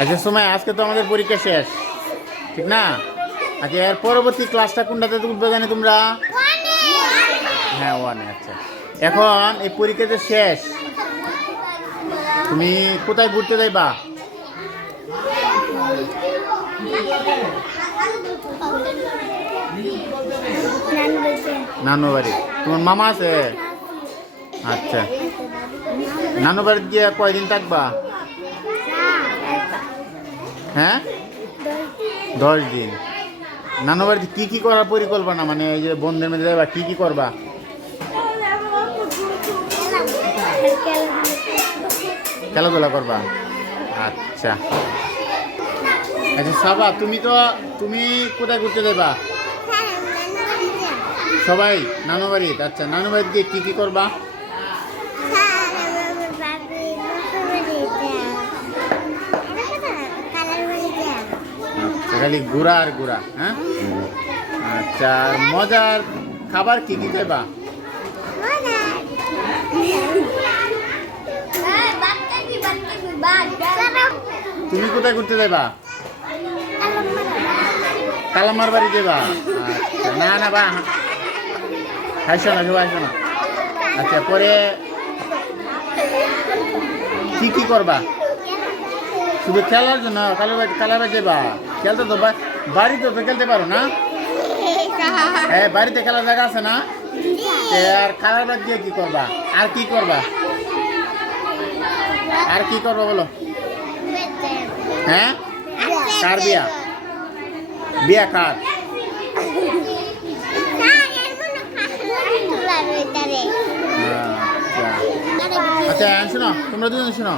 আচ্ছা সময় আজকে তো আমাদের পরীক্ষা শেষ ঠিক না? আচ্ছা এর পরবর্তী ক্লাসটা কোনটাতে উঠবে জানি তোমরা? হ্যাঁ ওয়ানে। আচ্ছা এখন এই পরীক্ষা যে শেষ তুমি কোথায় ঘুরতে যাইবা? নানু বাড়ি। তোমার মামা আছে? আচ্ছা নানু বাড়িতে গিয়ে কয়দিন থাকবা? হ্যাঁ 10 দিন। নানু বাড়িতে কী কী করার পরিকল্পনা, মানে এই যে বন্ধের মধ্যে যাবা কী কী করবা? খেলাধুলা করবা। আচ্ছা আচ্ছা সাবা তুমি কোথায় ঘুরতে যাবা? সবাই নানু বাড়িতে। আচ্ছা নানু বাড়িতে গিয়ে কী কী করবা? খালি ঘুরা আর ঘুরা। হ্যাঁ আচ্ছা আর মজার খাবার কি কি খাইবা? তুমি কোথায় ঘুরতে যাবা? কালামার বাড়ি যাবা? আচ্ছা না না বা হাইসো না সবাই হাইসো না। আচ্ছা পরে কি কি করবা? শুধু খেলার জন্য কালার বাড়ি যাবা? খেলতে তো বাড়িতে তো খেলতে পারো না? হ্যাঁ বাড়িতে খেলার জায়গা আছে না? আর কালার বাড়ি দিয়ে কি করবা? আর কি করবা? আর কি করবা বলো? হ্যাঁ কার বিয়া? বিয়া কার? আচ্ছা শোনো তোমরা দুজন শোনো,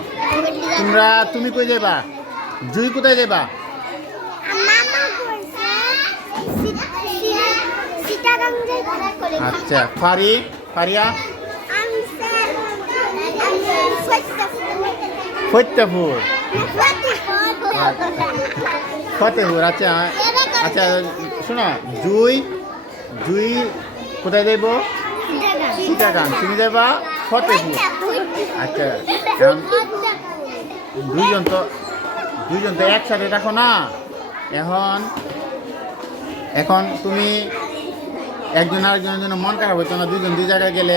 তুমি কই যাবা? জুই কোথায় যাবা? আচ্ছা ফারিয়া? ফতেপুর। ফতেপুর আচ্ছা আচ্ছা শোনো জুই কোথায় যাইব? চিটাগাং। তুমি যাবা ফতেপুর। আচ্ছা দুইজন তো একসাথে দেখো না। এখন তুমি একজন আরেকজনের জন্য মন খারাপ হতো না? দুজন দুই জায়গায় গেলে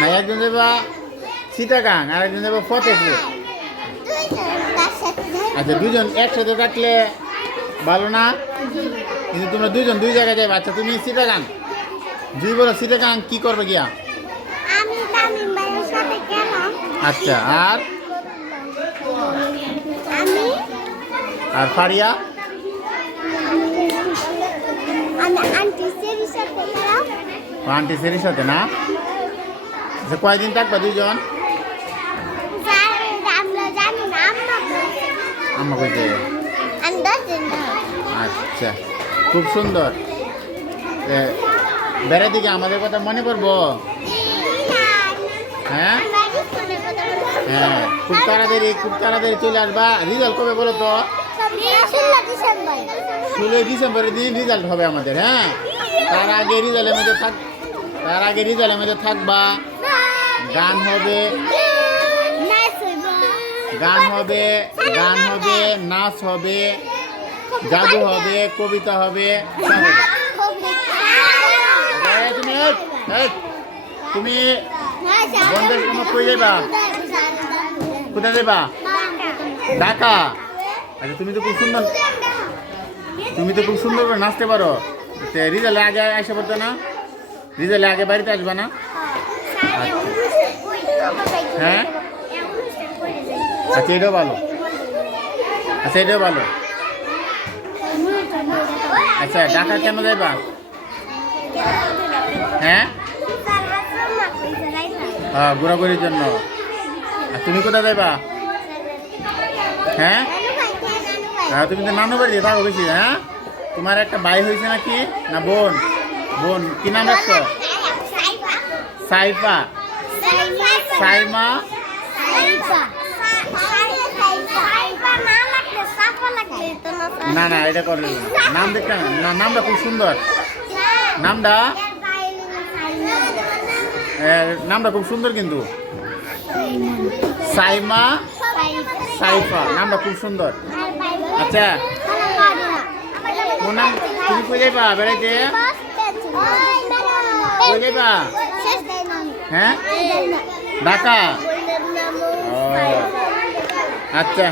না, একজন যাবা চিটাগাং আর একজন যাবা ফতেপুর। আচ্ছা দুজন একসাথে থাকলে ভালো না, কিন্তু তোমরা দুজন দুই জায়গায় যাবে। আচ্ছা তুমি চিটাগাং, জুই বলো চিটাগাং কি করবে গিয়া? আচ্ছা আর ফারিয়া? আন্টি সেরির সাথে না? আচ্ছা কয়দিন থাকবা দুইজন? আম্মা কইতে। আচ্ছা খুব সুন্দর। বেড়ার দিকে আমাদের কথা মনে করবো? হ্যাঁ হ্যাঁ খুব তাড়াতাড়ি চলে আসবা। রেজাল্ট কবে বলো তো? 16 ডিসেম্বরের দিন রেজাল্ট হবে আমাদের। হ্যাঁ তার আগে রেজাল্টের মধ্যে থাকবা। গান হবে, নাচ হবে, জাদু হবে, কবিতা হবে। তুমি বন্ধের সময় কই যাবা? কোথায় যাবা? ঢাকা। আচ্ছা তুমি তো খুব সুন্দর করে নাচতে পারো। রেজাল্ট আগে আসা পড়তো না? রেজাল্ট আগে বাড়িতে আসবা না? হ্যাঁ আচ্ছা এটাও ভালো। আচ্ছা ঢাকা কেন যাইবা? হ্যাঁ ঘোরাঘুরির জন্য। আর তুমি কোথায় যাইবা? হ্যাঁ তুমি তো নানু বাড়ি থাকো বেশি। হ্যাঁ তোমার একটা ভাই হয়েছে নাকি না বোন? কি নাম রাখছো? সাইমা। না না এটা করলে নাম দেখতে না, নামটা খুব সুন্দর। নামটা খুব সুন্দর কিন্তু সাইমা সাইফা, নামটা খুব সুন্দর। আচ্ছা তোমার নাম, তুমি কই যাইবা বেড়াইতে? কই যাইবা? হ্যাঁ, ঢাকা। ও আচ্ছা।